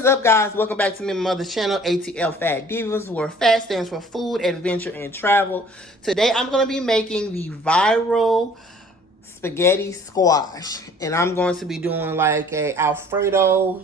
What is up, guys? Welcome back to my mother's channel, F.A.T Divas, where FAT stands for food, adventure, and travel. Today, I'm going to be making the viral spaghetti squash, and I'm going to be doing like a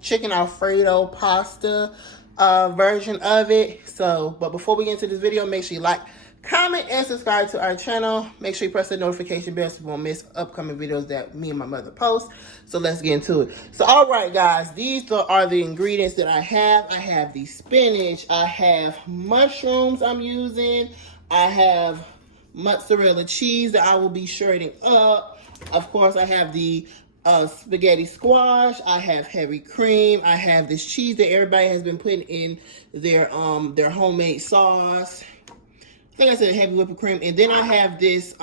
chicken Alfredo pasta version of it. But before we get into this video, make sure you like, comment, and subscribe to our channel. Make sure you press the notification bell so you won't miss upcoming videos that me and my mother post. So let's get into it. So all right, guys, these are the ingredients that I have. I have the spinach. I have mushrooms I'm using. I have mozzarella cheese that I will be shredding up. Of course, I have the spaghetti squash. I have heavy cream. I have this cheese that everybody has been putting in their homemade sauce. I think I said heavy whipped cream. And then I have this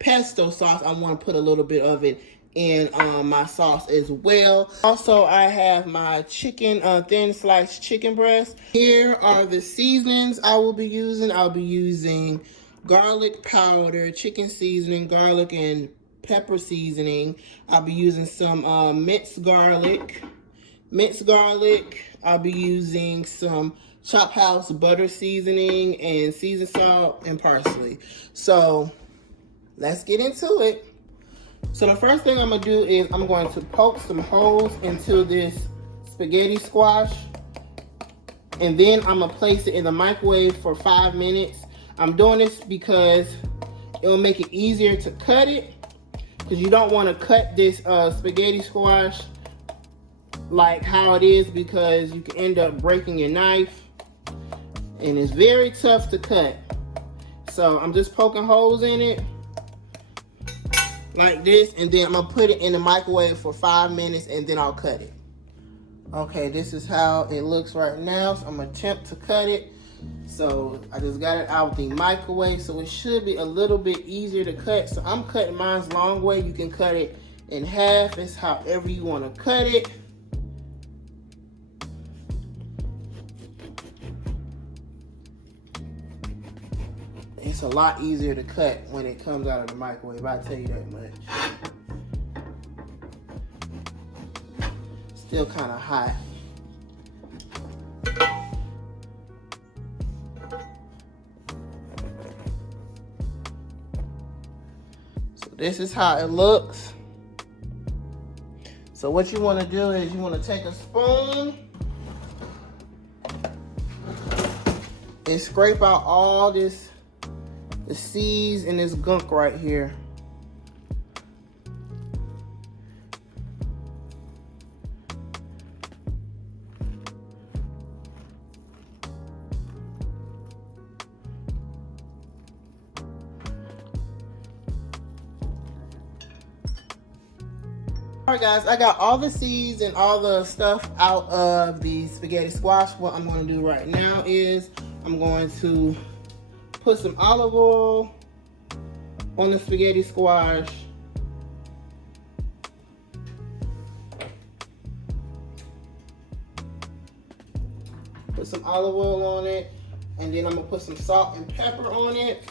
pesto sauce. I want to put a little bit of it in my sauce as well. Also, I have my chicken, thin sliced chicken breast. Here are the seasonings I will be using. I'll be using garlic powder, chicken seasoning, garlic and pepper seasoning. I'll be using some minced garlic. I'll be using some Chop House butter seasoning and seasoned salt and parsley. So let's get into it. So the first thing I'm gonna do is I'm going to poke some holes into this spaghetti squash, and then I'm gonna place it in the microwave for 5 minutes. I'm doing this because it will make it easier to cut it, because you don't want to cut this spaghetti squash like how it is, because you can end up breaking your knife, and it's very tough to cut. So I'm just poking holes in it like this, and then I'm gonna put it in the microwave for 5 minutes, and then I'll cut it. Okay, this is how it looks right now. So I'm gonna attempt to cut it. So I just got it out the microwave, so it should be a little bit easier to cut. So I'm cutting mine's long way. You can cut it in half. It's however you want to cut it. It's a lot easier to cut when it comes out of the microwave, I'll tell you that much. Still kind of hot. So this is how it looks. So what you want to do is you want to take a spoon and scrape out all the seeds and this gunk right here. Alright guys, I got all the seeds and all the stuff out of the spaghetti squash. What I'm going to do right now is I'm going to put some olive oil on the spaghetti squash. Put some olive oil on it, and then I'm gonna put some salt and pepper on it.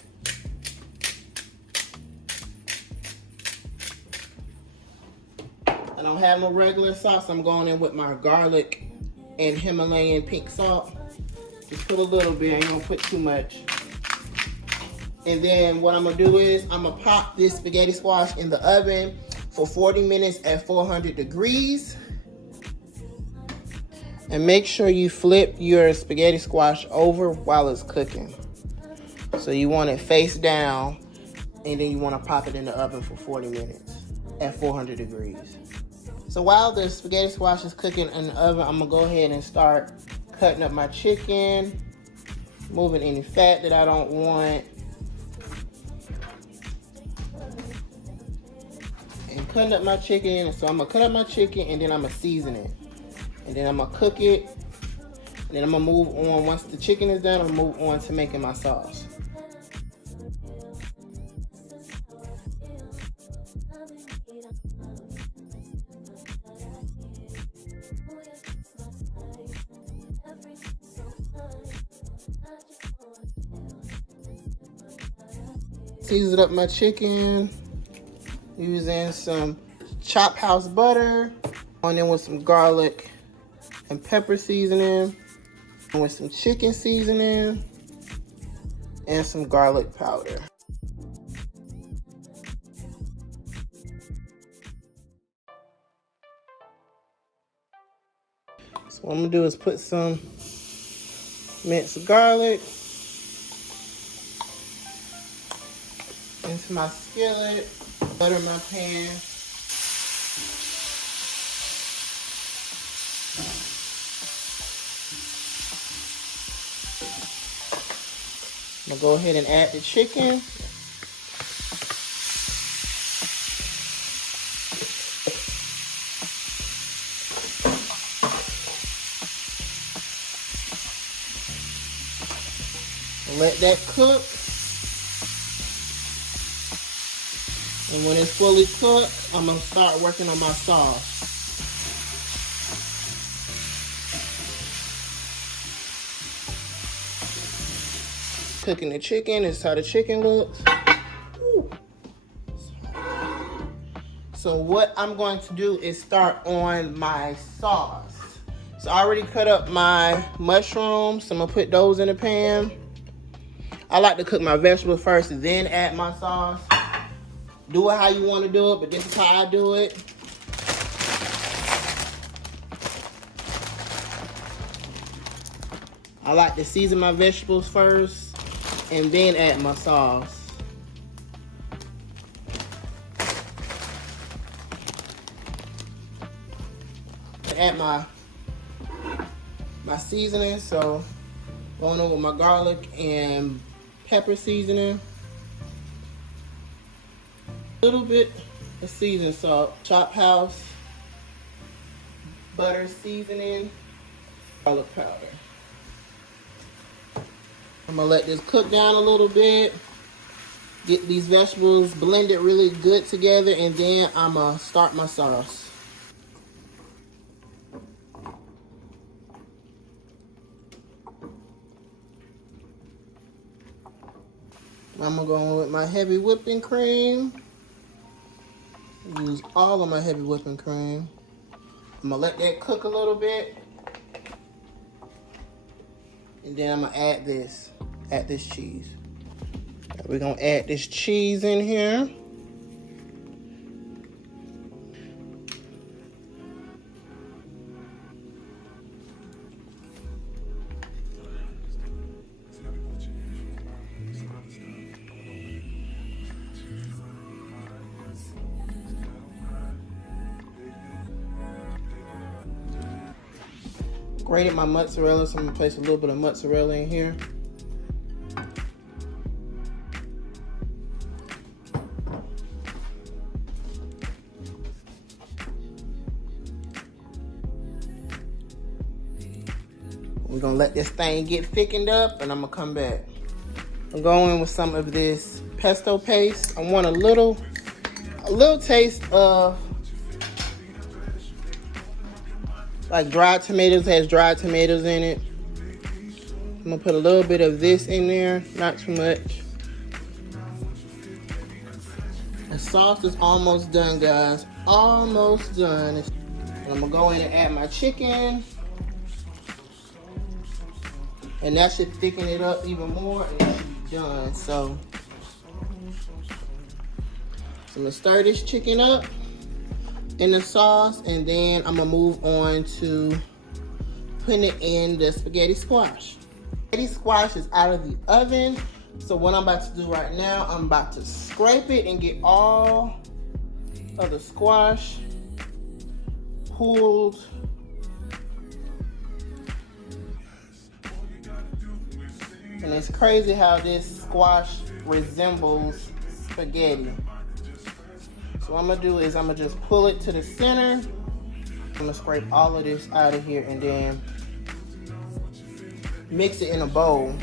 I don't have no regular sauce. I'm going in with my garlic and Himalayan pink salt. Just put a little bit, I ain't gonna put too much. And then what I'm gonna do is I'm gonna pop this spaghetti squash in the oven for 40 minutes at 400 degrees. And make sure you flip your spaghetti squash over while it's cooking. So you want it face down, and then you wanna pop it in the oven for 40 minutes at 400 degrees. So while the spaghetti squash is cooking in the oven, I'm gonna go ahead and start cutting up my chicken, moving any fat that I don't want, and cutting up my chicken. So I'm gonna cut up my chicken, and then I'm gonna season it, and then I'm gonna cook it, and then I'm gonna move on. Once the chicken is done, I'm gonna move on to making my sauce. Seasoned up my chicken using some Chop House butter, on in with some garlic and pepper seasoning, with some chicken seasoning, and some garlic powder. So what I'm gonna do is put some minced garlic into my skillet, butter my pan. I'm gonna go ahead and add the chicken. Let that cook. And when it's fully cooked, I'm gonna start working on my sauce. Cooking the chicken, this is how the chicken looks. Ooh. So what I'm going to do is start on my sauce. So I already cut up my mushrooms, so I'm gonna put those in the pan. I like to cook my vegetables first and then add my sauce. Do it how you want to do it, but this is how I do it. I like to season my vegetables first and then add my sauce. Add my seasoning, so going on with my garlic and pepper seasoning. A little bit of seasoning salt, chop house, butter seasoning, garlic powder. I'm gonna let this cook down a little bit, get these vegetables blended really good together, and then I'm gonna start my sauce. I'm gonna go in with my heavy whipping cream. Use all of my heavy whipping cream. I'm gonna let that cook a little bit. And then I'm gonna add this cheese. We're gonna add this cheese in here. Grated my mozzarella, so I'm gonna place a little bit of mozzarella in here. We're gonna let this thing get thickened up, and I'm gonna come back. I'm going with some of this pesto paste. I want a little taste of like dried tomatoes. Has dried tomatoes in it. I'm gonna put a little bit of this in there, not too much. The sauce is almost done, guys. Almost done. And I'm gonna go in and add my chicken. And that should thicken it up even more, and it should be done. So I'm gonna stir this chicken up in the sauce, and then I'm gonna move on to putting it in the spaghetti squash. Spaghetti squash is out of the oven. So what I'm about to do right now, I'm about to scrape it and get all of the squash pulled. And it's crazy how this squash resembles spaghetti. So what I'm gonna do is I'm gonna just pull it to the center. I'm gonna scrape all of this out of here and then mix it in a bowl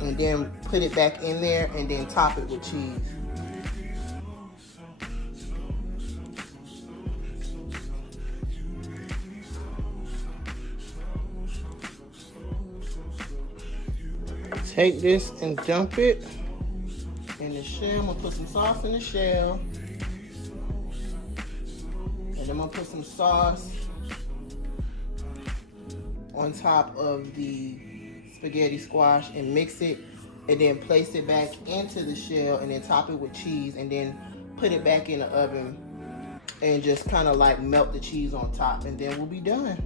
and then put it back in there and then top it with cheese. Take this and dump it in the shell. I'm gonna put some sauce in the shell. And I'm gonna put some sauce on top of the spaghetti squash and mix it, and then place it back into the shell, and then top it with cheese, and then put it back in the oven and just kind of like melt the cheese on top, and then we'll be done.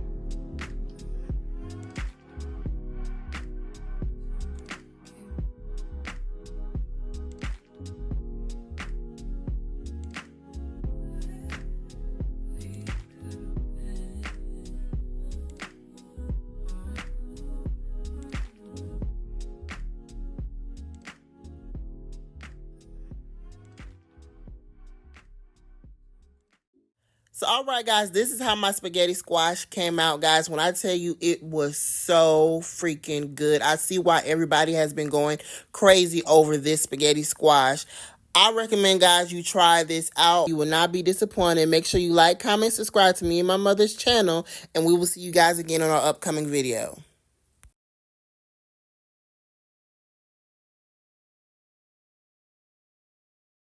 So, all right, guys, this is how my spaghetti squash came out, guys. When I tell you it was so freaking good, I see why everybody has been going crazy over this spaghetti squash. I recommend, guys, you try this out. You will not be disappointed. Make sure you like, comment, subscribe to me and my mother's channel, and we will see you guys again on our upcoming video.